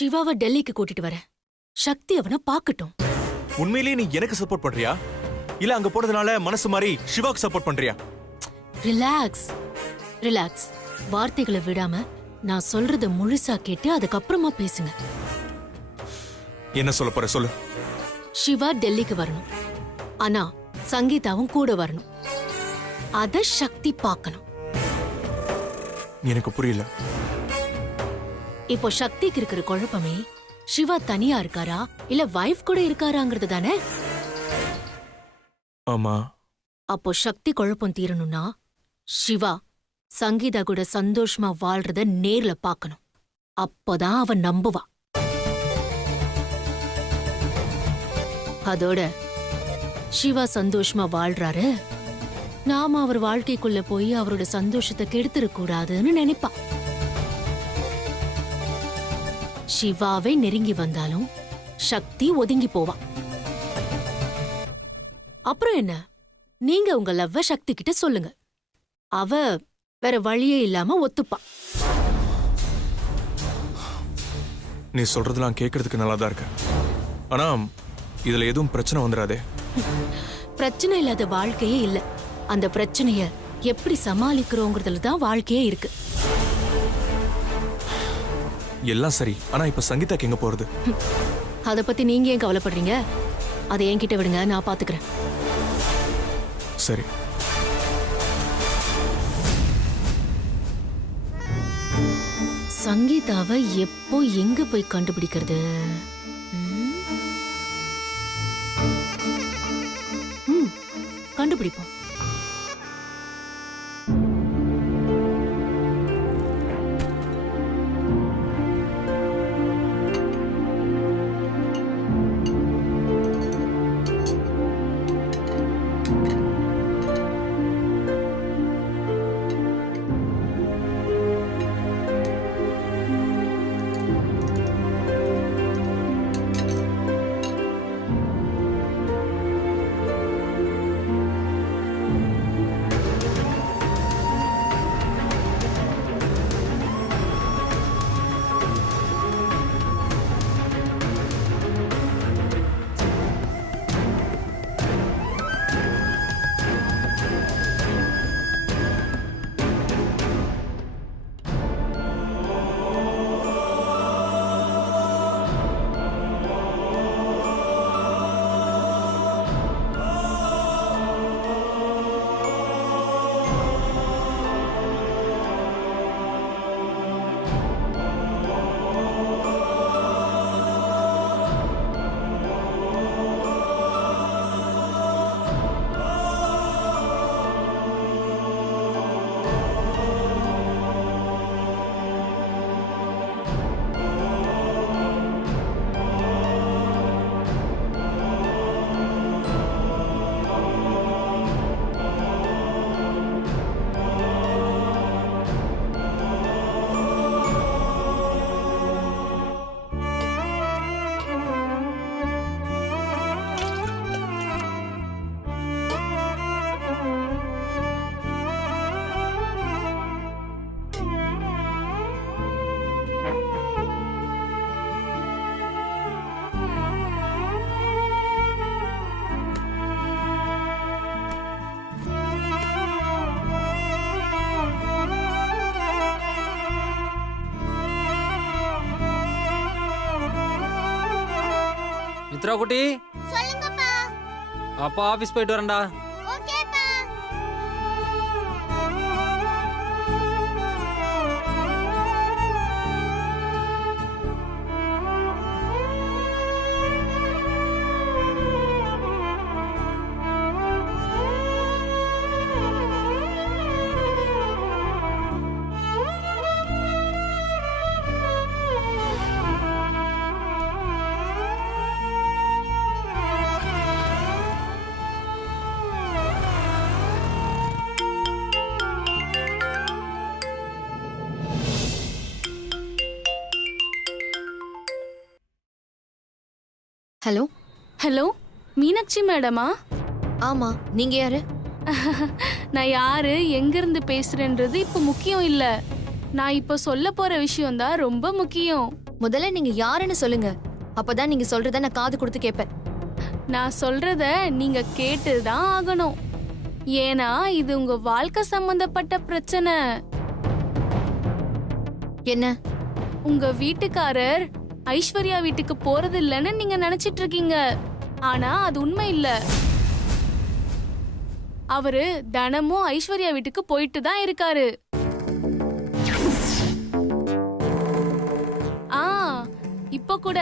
சிவாவை டெல்லிக்கு கூட்டிட்டு வரேன். சக்தி அவனை பார்க்கட்டும். உண்மையிலேயே நீ எனக்கு சப்போர்ட் பண்றியா இல்ல அங்க போனதுனால மனசு மாறி சிவாக்கு சப்போர்ட் பண்றியா? Relax relax. வார்த்தைகளை விடாம நான் சொல்றத முழுசா கேட்டு அதுக்கப்புறமா பேசுங்க. என்ன சொல்ல போற சொல்லு. சிவா டெல்லிக்கு வரணும். ஆனா சங்கீதாவும் கூட வரணும். அத சக்தி பார்க்கணும். எனக்கு புரியல. இப்போ சக்திக்கு இருக்கிற குழப்பமே சிவா தனியா இருக்காரா இல்ல வைஃப் கூட இருக்காராங்கிறது தானே. ஆமா. அப்போ சக்தி குழப்பம் தீரணும்னா சிவா சங்கீதா கூட சந்தோஷமா வாழ்றத நேர்ல பார்க்கணும். அப்பதான் அவன் நம்புவா. அதோட சிவா சந்தோஷமா வாழ்றாரு, நாம அவர் வாழ்க்கைக்குள்ள போய் அவரோட சந்தோஷத்தை கெடுத்துடக் கூடாதுன்னு நினைப்பா. சிவாவே நெருங்கி வந்தாலும் சக்தி ஒதுங்கி போவா. அப்புறம் என்ன, நீங்க உங்க லவ்வ சக்தி கிட்ட சொல்லுங்க. அவ வேற வழியே இல்லாம ஒத்துப்பா. நீ சொல்றதெல்லாம் கேட்கறதுக்கு நல்லாதான் இருக்கு. ஆனா இதுல எதுவும் பிரச்சனை வந்துடாதே. பிரச்சனை இல்லாத வாழ்க்கையே இல்ல. அந்த பிரச்சனைய எப்படி சமாளிக்கிறோங்கிறதுல தான் வாழ்க்கையே இருக்கு. எல்லாம் சரி, ஆனா இப்ப சங்கீதாக்கு எங்க போறது? அத பத்தி நீங்க ஏன் கவலைப்படுறீங்க? அதை என்கிட்ட விடுங்க, நான் பாத்துக்கிறேன். சரி. சங்கீதாவை எப்போ எங்க போய் கண்டுபிடிக்கிறது? கண்டுபிடிப்போம். மித்ரா குட்டி, சொல்லுங்கப்பா. அப்பா ஆபீஸ் போயிட்டு வரேன்டா. ஓகேப்பா. ஹலோ. ஹலோ, மீனாட்சி மேடமா? ஆமா, நீங்க யாரு? நான் யாரு, எங்கிருந்து பேசுறேன்றது இப்ப முக்கியம் இல்ல. நான் இப்ப சொல்ல போற விஷயம் தான் ரொம்ப முக்கியம். முதல்ல நீங்க யாருன்னு சொல்லுங்க. அப்பதான் நீங்க சொல்றத நான் காது கொடுத்து கேட்பேன். நான் சொல்றத நீங்க கேட்டுதான் ஆகணும். ஏன்னா இது உங்க வாழ்க்கை சம்பந்தப்பட்ட பிரச்சனை. என்ன? உங்க வீட்டுக்காரர் ஐஸ்வர்யா வீட்டுக்கு போறது இல்லைன்னு நீங்க நினைச்சிட்டு இருக்கீங்க. ஆனா அது உண்மை இல்ல. அவரு தினமும் ஐஸ்வர்யா வீட்டுக்கு போயிட்டு தான் இருக்காரு. ஆ, இப்ப கூட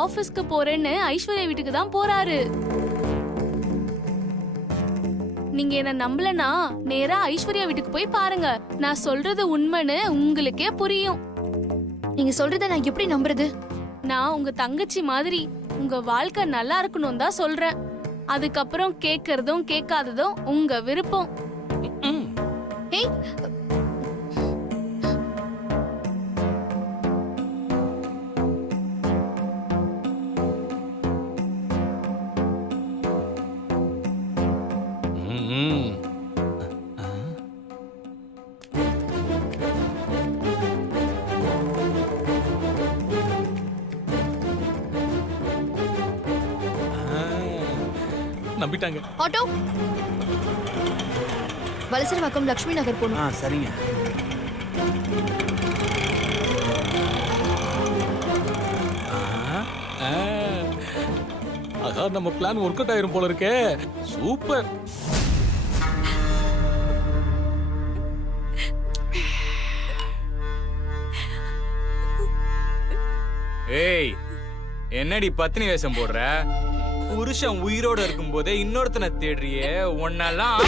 ஆபீஸ்க்கு போறேன்னு ஐஸ்வர்யா வீட்டுக்கு தான் போறாரு. நீங்க என்ன நம்பலனா நேரா ஐஸ்வர்யா வீட்டுக்கு போய் பாருங்க. நான் சொல்றது உண்மைன்னு உங்களுக்கே புரியும். நீங்க சொல்றத நான் எப்படி நம்புறது? நான் உங்க தங்கச்சி மாதிரி உங்க வாழ்க்கை நல்லா இருக்கணும் தான் சொல்றேன். அதுக்கப்புறம் கேட்கறதும் கேட்காததும் உங்க விருப்பம். ஏய், நம்பிட்டாங்க. ஆட்டோ. வலசரவாக்கம் லக்ஷ்மி நகர் போகணும். சரிங்க. அதான் நம்ம பிளான் ஒர்க் அவுட் ஆயிரும் போல இருக்கே. சூப்பர். ஏய், என்னடி பத்தினி வேஷம் போடுற? புருஷன் உயிரோட இருக்கும் போதே இன்னொருத்தனை தேடுறியே, உன்னெல்லாம்.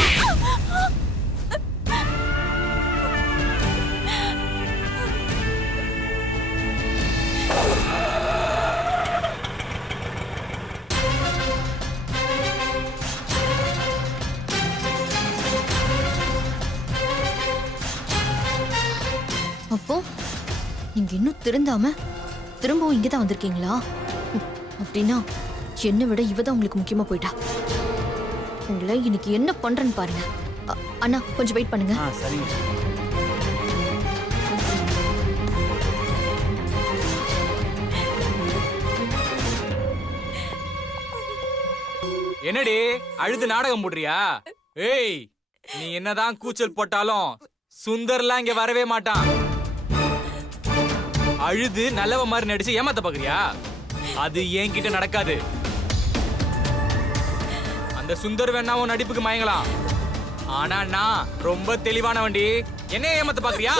அப்போ நீங்க இன்னும் திருந்தாம திரும்பவும் இங்கதான் வந்திருக்கீங்களா? அப்படின்னா என்னை விட இவதான் உங்களுக்கு முக்கியமா போயிட்டா. உங்களை இன்னைக்கு என்ன பண்றேன்னு பாருங்க. அண்ணா கொஞ்சம் வெயிட் பண்ணுங்க. சரிங்க. என்னடி அழுது நாடகம் போடுறியா? ஏய், நீ என்னதான் கூச்சல் போட்டாலும் சுந்தர்லாம் இங்க வரவே மாட்டான். அழுது நல்லவ மாதிரி நடிச்சு ஏமாத்த பாக்குறியா? அது என்கிட்ட நடக்காது. அந்த சுந்தர் வேணா உன் நடிப்புக்கு மயங்கலாம். ஆனா நான் ரொம்ப தெளிவான வண்டி. என்ன ஏமாத்த பாக்குறியா?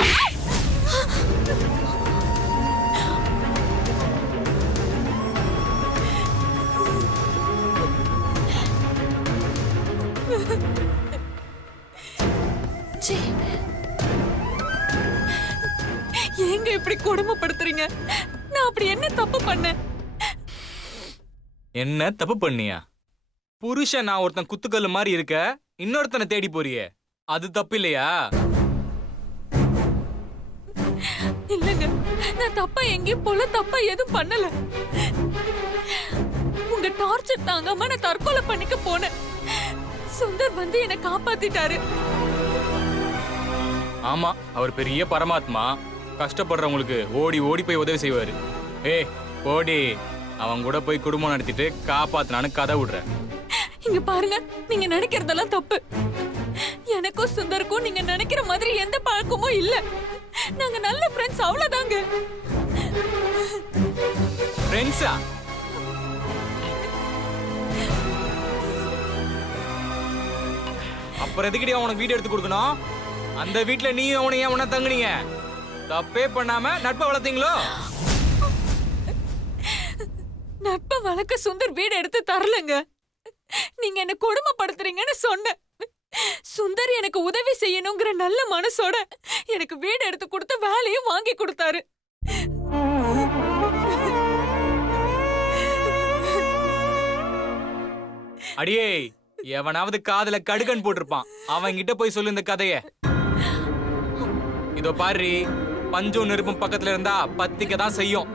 ஏங்க இப்படி கொடுமைப்படுத்துறீங்க? நான் அப்படி என்ன தப்பு பண்ணேன்? என்ன தப்பு பண்ணியா? புருஷன் நான் ஒருத்தன் குத்துக்கல்லு மாதிரி இருக்க இன்னொருத்தனை தேடி போறியே, அது தப்பு இல்லையா? இல்லங்க, நான் தப்பா எங்கேயும் போல, தப்பா எதுவும் பண்ணல. உங்க டார்ச்சர் தாங்காம நான் தற்கொலை பண்ணிக்க போனேன். சுந்தர் வந்து என்னை காப்பாத்திட்டாரு. ஆமா, அவர் பெரிய பரமாத்மா. கஷ்டப்படுறவங்களுக்கு ஓடி ஓடி போய் உதவி செய்வாரு. ஏய் ஓடி, அவன் கூட போய் குடும்பம் நடத்திட்டு காப்பாத்தினான்னு கதை விடுற. இங்க பாருங்க, நீங்க நினைக்கிறதெல்லாம் தப்பு. எனக்கும் சுந்தருக்கும் நீங்க நினைக்கிற மாதிரி எந்த பழக்கமும் இல்ல. நாங்க நல்ல ஃப்ரெண்ட்ஸ், அவ்வளவுதாங்க. ஃப்ரெண்ட்ஸா? அப்புறம் எதுக்கடி அவனுக்கு வீடு எடுத்து கொடுக்கணும்? அந்த வீட்டுல நீயும் அவனையும் ஏன் ஒண்ணா தங்குனீங்க? தப்பே பண்ணாம நட்பை வளர்த்தீங்களோ? நட்பை வளர்க்க சுந்தர் வீடு எடுத்து தரலங்க. நீங்க என்ன கொடுமைப்படுத்துறீங்கன்னு சொன்னேன். சுந்தர் எனக்கு உதவி செய்யணுங்கிற நல்ல மனசோட எனக்கு வீடு எடுத்து கொடுத்து வேலையும் வாங்கி கொடுத்தாரு. அடியே, எவனாவது காதுல கடுக்கன் போட்டிருப்பான். அவன் கிட்ட போய் சொல்லு இந்த கதைய. இதோ பாரு, பஞ்சும் நெருப்பும் பக்கத்துல இருந்தா பத்திக்க தான் செய்யும்.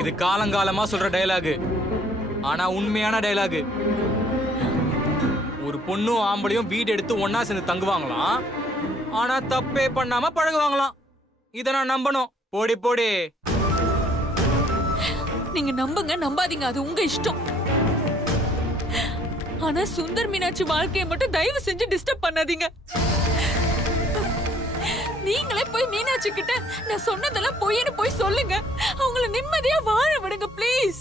இது காலங்காலமா சொல்ற டயலாகு, ஆனா உண்மையான டயலாகு. ஒரு பொண்ணும் ஆம்பளையும் வீடு எடுத்து ஒன்னா சேர்ந்து தங்குவாங்களாம், ஆனா தப்பே பண்ணாம பழகுவாங்களாம். இத நான் நம்பணும். போடி போடி. நீங்க நம்புங்க நம்பாதீங்க அது உங்க இஷ்டம். ஆனா சுந்தர் மீனாட்சி வாழ்க்கையை மட்டும் தயவு செஞ்சு டிஸ்டர்ப் பண்ணாதீங்க. நீங்களே போய் மீனாட்சி கிட்ட நான் சொன்னதெல்லாம் பொய்ன்னு போய் சொல்லுங்க. அவங்கள நிம்மதியா வாழ விடுங்க ப்ளீஸ்.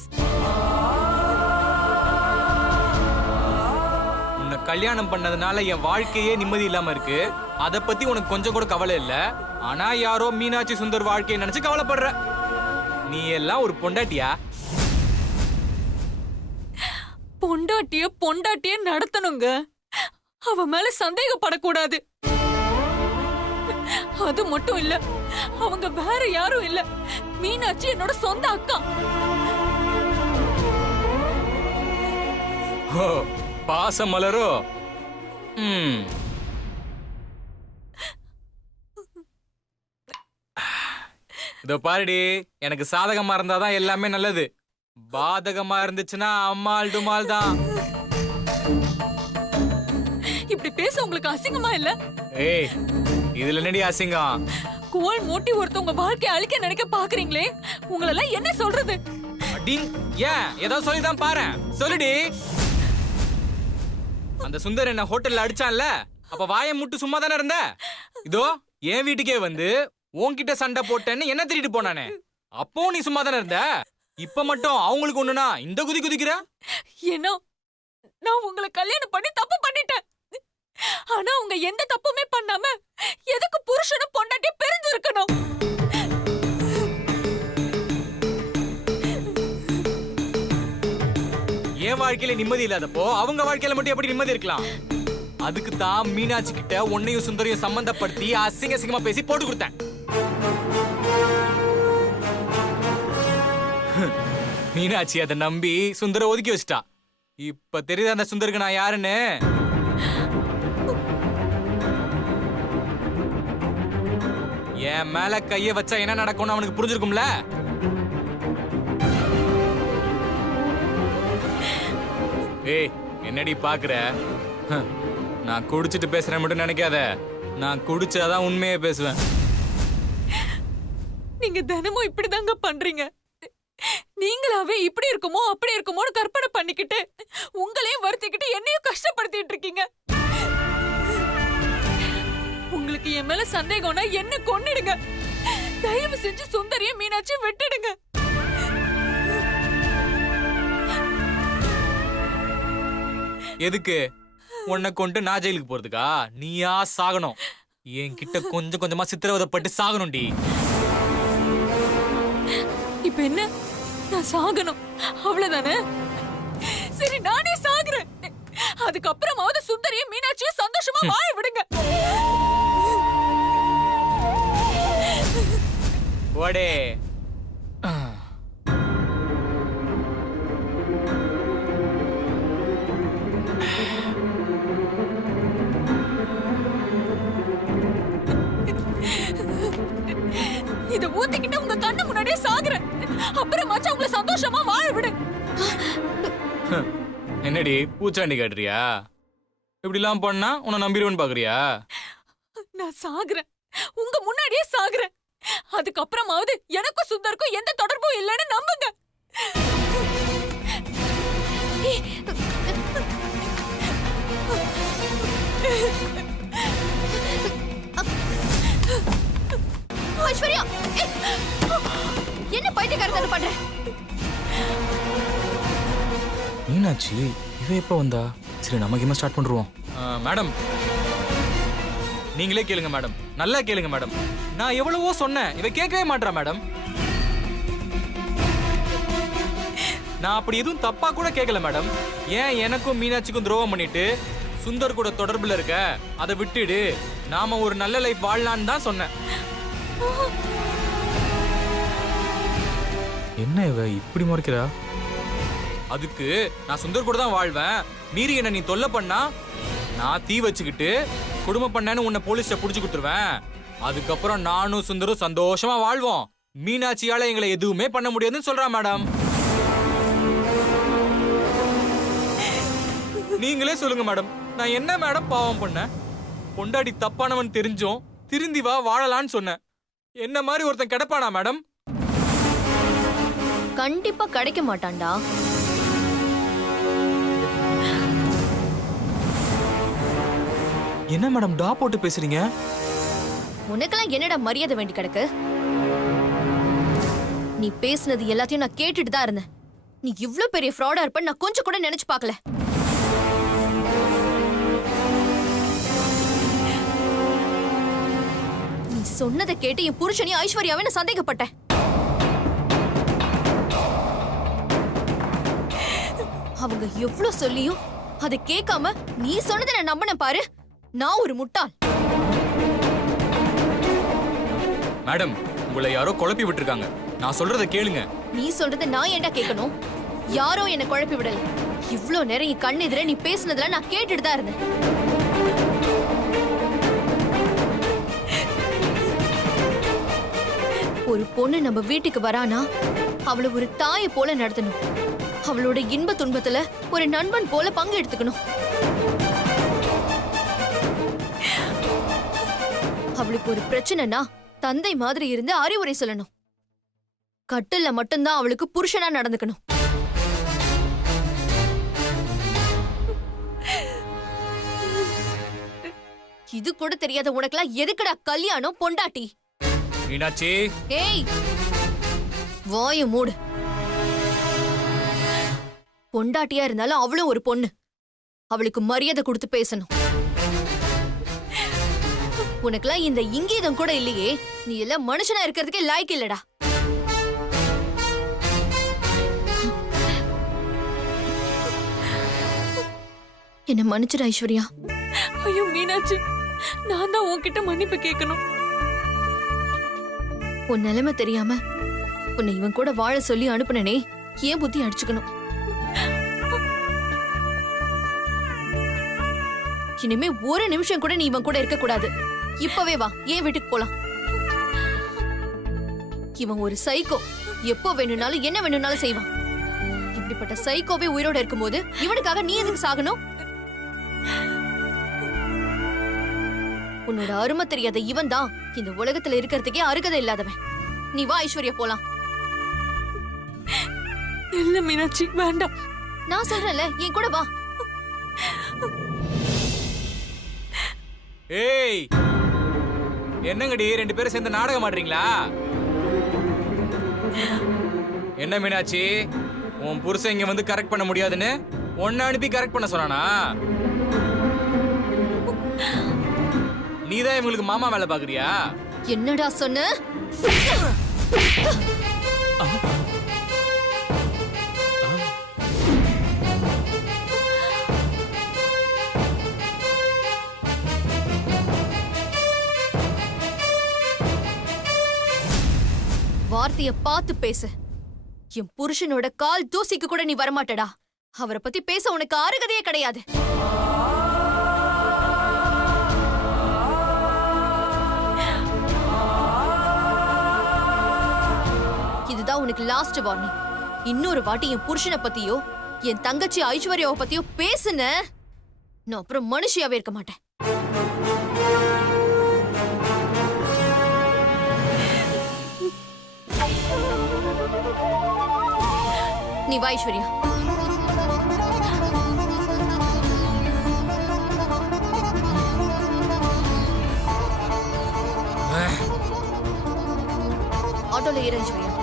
உன்னை கல்யாணம் பண்ணதுனால என் வாழ்க்கையே நிம்மதி இல்லாம இருக்கு. அத பத்தி உனக்கு கொஞ்சம் கூட கவலை இல்ல. ஆனா யாரோ மீனாட்சி சுந்தர் வாழ்க்கையை நினைச்சு கவலைப்படுற. நீ எல்லாம் ஒரு பொண்டாட்டியா? பொண்டாட்டிய நடத்தணுங்க. அவ மேல சந்தேகப்படக்கூடாது. அது மட்டும் இல்ல, அவங்க வேற யாரும் இல்ல. மீனாட்சி என்னோட சொந்த அக்கா. ஓ, பாசம் மலரோ? இதோ பாருடி, எனக்கு சாதகமா இருந்தாதான் எல்லாமே நல்லது. பாதகமா இருந்துச்சுன்னா அம்மாள் டுமால் தான். இப்படி பேச உங்களுக்கு அசிங்கமா இல்ல? ஏய், இதுல என்னடி அசிங்கம்? கோல் மூட்டி ஒருத்தவங்க வாழ்க்கைய அழிக்க நினைக்க பாக்குறீங்களே, உங்களெல்லாம் என்ன சொல்றது? அடி, ஏன் ஏதோ சொல்லிதான் பாரு. சொல்லுடி. அந்த சுந்தர் என்ன ஹோட்டல்ல அடிச்சான்ல, அப்ப வாயை முட்டு சும்மா தானே இருந்த? இதோ என் வீட்டுக்கே வந்து உன்கிட்ட சண்டை போட்டேன்னு என்ன திருட்டு போனானே, அப்போ நீ சும்மா தானே இருந்த? இப்ப மட்டும் அவங்களுக்கு ஒண்ணுனா இந்த குதி குதிக்கிற? ஏன்னா நான் உங்களை கல்யாணம் பண்ணி தப்பு பண்ணிட்டேன். ஆனா அவங்க எந்த தப்புமே பண்ணாம எதுக்கு புருஷனும் பொண்டாட்டி பிரிஞ்சிருக்கணும்? என் வாழ்க்கையில நிம்மதி இல்லாதப்போ அவங்க வாழ்க்கையில மட்டும் எப்படி நிம்மதி இருக்கலாம்? அதுக்கு தான் மீனாட்சி கிட்ட உன்னையும் சுந்தரையும் சம்பந்தப்படுத்தி அசிங்க அசிங்கமா பேசி போட்டு கொடுத்தேன். மீனாட்சி அதை நம்பி சுந்தர ஒதுக்கி வச்சிட்டா. இப்ப தெரியுது அந்த சுந்தருக்கு நான் யாருன்னு. என் மேல கைய வச்சா என்ன நடக்கும்னு அவனுக்கு புரிஞ்சிருக்கும்ல. ஏய், என்னடி பாக்குற? நான் குடிச்சிட்டு பேசுறேன் மட்டும் நினைக்காத. நான் குடிச்சாதான் உண்மையே பேசுவேன். நீங்க தினமும் இப்படிதாங்க பண்றீங்க. நீங்களாவே இப்படி இருக்குமோ அப்படி இருக்குமோன்னு கற்பனை பண்ணிக்கிட்டு உங்களையும் வருத்திக்கிட்டு என்னையும் கஷ்டப்படுத்திட்டு இருக்கீங்க. உங்களுக்கு என் மேல சந்தேகம்னா என்ன கொன்னிடுங்க. தயவு செஞ்சு சுந்தரியும் மீனாட்சியும் விட்டுடுங்க. எதுக்கு? உன்னை கொண்டு நான் ஜெயிலுக்கு போறதுக்கா? நீயா சாகணும். என்கிட்ட கொஞ்சம் கொஞ்சமா சித்திரவதைப்பட்டு சாகணும்டி. இப்ப என்ன? நான் சாகணும் அவ்வளவுதானே? சரி, நானே சாகுறேன். அதுக்கப்புறமாவது சுந்தரியும் மீனாட்சியும் சந்தோஷமா வாழ விடுங்க. ஓடே. இத ஊத்திக்கிட்டு உங்க கண்ணு முன்னாடியே சாகுறேன். அப்புறமாச்சும் உங்களை சந்தோஷமா வாழ விடு. என்னடி பூச்சாண்டி காட்டுறியா? இப்படி எல்லாம் பண்ணா உன்னை நம்பிடுவேன்னு பாக்குறியா? நான் சாகுறேன், உங்க முன்னாடியே சாகுறேன். அதுக்கப்புறமாவது எனக்கும் சுந்தருக்கும் எந்த தொடர்பும் இல்லைன்னு நம்புங்க. ஐஸ்வர்யா, என்ன பைத்தியக்காரத்தனம் பண்ற? மீனாட்சி இவ எப்ப வந்தா? சரி, நம்ம கேம ஸ்டார்ட் பண்றோம். மேடம், நீங்களே கேளுங்க மேடம். நல்லா கேளுங்க மேடம். நான் எவ்வளவோ சொன்னேன், இவ கேட்கவே மாட்டா மேடம். நான் அப்படி எதுவும் தப்பா கூட கேட்கல மேடம். ஏன் எனக்கும் மீனாட்சிக்கும் துரோகம் பண்ணிட்டு சுந்தர் கூட தொடர்புல இருக்க? அதை விட்டுடு, நாம ஒரு நல்ல லைஃப் வாழலான்னு தான் சொன்னேன். என்ன இவ இப்படி முறைக்கிறா? அதுக்கு நான் சுந்தர் கூட தான் வாழ்வேன். மீறி என்ன நீ தொல்லை பண்ணா நான் தீ வச்சுக்கிட்டு குடும்பம் பண்ணேன்னு உன்னை போலீஸ்ல புடிச்சு கொடுத்துருவேன். அதுக்கப்புறம் நானும் சுந்தரும் சந்தோஷமா வாழ்வோம். மீனாட்சியால எங்களை எதுவுமே பண்ண முடியாதுன்னு சொல்றா மேடம். நீங்களே சொல்லுங்க மேடம், நான் என்ன மேடம் பாவம் பண்ணேன்? பொண்டாடி தப்பானவன் தெரிஞ்சும் திருந்தி வா வாழலான்னு சொன்னேன். என்ன மாதிரி ஒருத்தன் கிடப்பானா மேடம்? கண்டிப்பா கிடைக்க மாட்டான்டா. என்ன மேடம் டா போட்டு பேசுறீங்க? உனக்கெல்லாம் என்னடா மரியாதை வேண்டி கிடக்கு? நீ பேசுனது எல்லாத்தையும் நான் கேட்டுட்டு தான் இருந்தேன். நீ இவ்ளோ பெரிய ஃப்ராடா இருப்ப நான் கொஞ்சம் கூட நினைச்சு பார்க்கல. நீ சொன்னதை கேட்டு என் புருஷனையும் ஐஸ்வர்யாவை நான் சந்தேகப்பட்டேன். அவங்க எவ்ளோ சொல்லியும் அதை கேட்காம நீ சொன்னதை நான் நம்பினேன் பாரு. நான் ஒரு முட்டாள். மேடம், உங்களை யாரோ குழப்பி விட்டுருக்காங்க. நான் சொல்றத கேளுங்க. நீ சொல்றத நான் ஏன்டா கேட்கணும்? யாரோ என்ன குழப்பி விடல. இவ்ளோ நேரம் என் கண் எதிர நீ பேசுனதுல நான் கேட்டுட்டு தான் இருந்தேன். ஒரு பொண்ணு நம்ம வீட்டுக்கு வரானா அவளை ஒரு தாயை போல நடத்தணும். அவளோட இன்ப துன்பத்துல ஒரு நண்பன் போல பங்கு எடுத்துக்கணும். அவளுக்கு ஒரு பிரச்சனைனா தந்தை மாதிரி இருந்து அறிவுரை சொல்லணும். கட்டில்ல மட்டும்தான் அவளுக்கு புருஷனா நடந்துக்கணும். இது கூட தெரியாத உனக்கெல்லாம் எதுக்குடா கல்யாணம் பொண்டாட்டி? மீனாட்சி, ஏய், வாய மூடு. பொண்டாட்டியா இருந்தாலும் அவளும் ஒரு பொண்ணு. அவளுக்கு மரியாதை கொடுத்து பேசணும். உனக்கெல்லாம் இந்த இங்கீதம் கூட இல்லையே. நீ எல்லாம் மனுஷனா இருக்கிறதுக்கே லாய்க்கு இல்லடா. என்ன மன்னிச்சிடு ஐஸ்வர்யா. ஐயோ மீனாட்சி, நான் தான் உன்கிட்ட மன்னிப்பு கேட்கணும். உன் நிலைமை தெரியாம உன்னை இவன் கூட வாழ சொல்லி அனுப்புனனே, ஏன் புத்தி அடிச்சுக்கணும். இனிமே ஒரு நிமிஷம் கூட நீ இவன் கூட இருக்க கூடாது. இப்பவே வா, ஏன் வீட்டுக்கு போலாம். இவன் ஒரு சைக்கோ. எப்போ வேணும்னாலும் என்ன வேணும்னாலும் செய்வான். இப்படிப்பட்ட சைக்கோவே உயிரோட இருக்கும்போது இவனுக்காக நீ எதுக்கு சாகணும்? உன்னோட அருமை தெரியாத இவன் தான் இந்த உலகத்துல இருக்கிறதுக்கே அருகதை இல்லாதவன். நீ வா ஐஸ்வர்யா, போலாம். இல்ல மீனாட்சி, வேண்டாம். நான் சொல்றேன்ல, என் கூட வா. ஏய், என்னங்கடி ரெண்டு பேரும் சேர்ந்து நாடகம் ஆடுறீங்களா? என்ன மீனாட்சி, உன் புருஷன் இங்க வந்து கரெக்ட் பண்ண முடியாதுன்னு உன்னை அனுப்பி கரெக்ட் பண்ண சொன்னானா? நீதான் இவங்களுக்கு மாமா வேலை பாக்குறியா? என்னடா சொன்ன? வார்த்தைய பார்த்து பேசு. என் புருஷனோட கால் தூசிக்கு கூட நீ வரமாட்டடா. அவரை பத்தி பேச உனக்கு அருகதையே கிடையாது. இதுதான் உனக்கு லாஸ்ட் வார்னிங். இன்னொரு வாட்டி என் புருஷனை பத்தியோ என் தங்கச்சி ஐஸ்வர்யாவை பத்தியோ பேசுன, நான் அப்புறம் மனுஷியாவே இருக்க மாட்டேன். நீ வா ஐஸ்வர்யா. ஆட்டோல ஏற ஐஸ்வர்யா.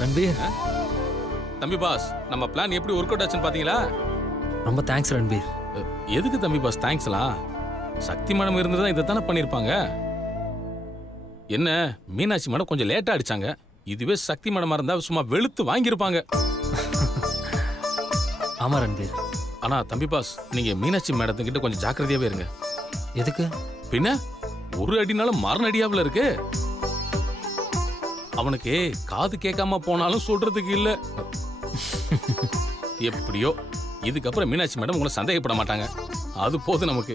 ரன்பீர், தம்பி பாஸ், நம்ம பிளான் எப்படி ஒர்க் அவுட் ஆச்சுன்னு பாத்தீங்களா? ரொம்ப தேங்க்ஸ் ரன்பீர். எதுக்கு தம்பி பாஸ் தேங்க்ஸ்லாம்? சக்தி மேடம் இருந்துதான் இதை தானே பண்ணிருப்பாங்க. என்ன மீனாட்சி மேடம் கொஞ்சம் லேட்டா அடிச்சாங்க. இதுவே சக்தி மேடமா இருந்தா சும்மா வெளுத்து வாங்கியிருப்பாங்க. ஆமா ரன்பீர். ஆனா தம்பி பாஸ், நீங்க மீனாட்சி மேடத்துக்கிட்ட கொஞ்சம் ஜாக்கிரதையாவே இருங்க. எதுக்கு? பின்ன ஒரு அடினாலும் மரண அடியாவில் இருக்கு. அவனுக்கு காது கேட்காம போனாலும் சொல்றதுக்கு இல்ல. எப்படியோ இதுக்கப்புறம் மீனாட்சி மேடம் உங்களை சந்தேகப்பட மாட்டாங்க. அது போதும் நமக்கு.